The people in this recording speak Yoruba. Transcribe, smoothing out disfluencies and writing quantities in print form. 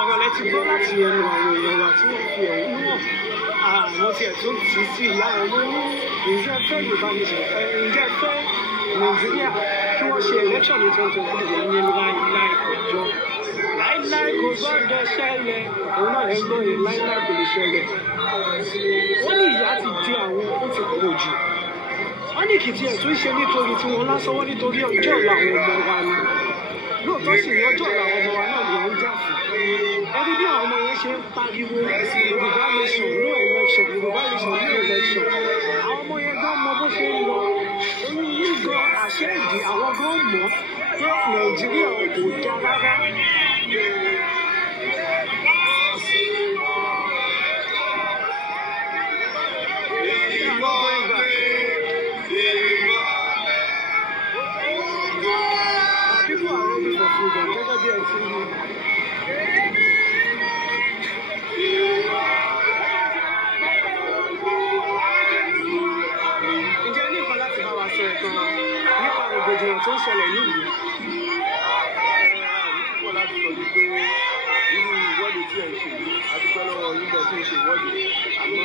ọ̀rọ̀ lẹ ti gbọ́ láti ẹnu àwọn èèyàn wa tí wọ́n fi ẹ̀hónú hàn àwọn tiẹ̀ tó tì sí ìyá ẹ̀ lóyún ǹjẹ́ fẹ́ Yorùbá nation ǹjẹ́ fẹ́ Nàìjíríà kí wọ́n ṣe election ní 2023 ní láìláì ọjọ́ láìláì kò gbọ́dọ̀ ṣẹlẹ̀ òun náà lẹ́ gbọ́ yẹn láìláì kò lè ṣẹlẹ̀ wọ́n ní ìyá ti di àwọn ó ti pọ̀ jù wọ́n ní kìtì ẹ̀ tún ṣe nítorí tí wọ́n lásán wọ́n nítorí ọjọ́ ọ̀la àwọn ọmọ wa ni lóòótọ́ sì ní ọjọ́ ọ̀la àwọn ọmọ wa náà lè ń jà fún ẹbí bí àwọn ọmọ yẹn ṣe ń pariwo Yorùbá nation no election Yorùbá nation no election àwọn ọmọ yẹn gan mọ bó ṣe ń lọ oyún yìí gan àṣẹ ìdí àwọn gan mọ̀ pé Nàìjíríà kò dáa rárá. Tó ń ṣẹlẹ̀ nílùú. Púpọ̀ láti sọ wípé irú ìwọ́de tí ẹ̀ ń ṣe yìí, a dúpẹ́ lọ́wọ́ yín bẹ́ẹ̀ tí ń ṣe ìwọ́de. Àmọ́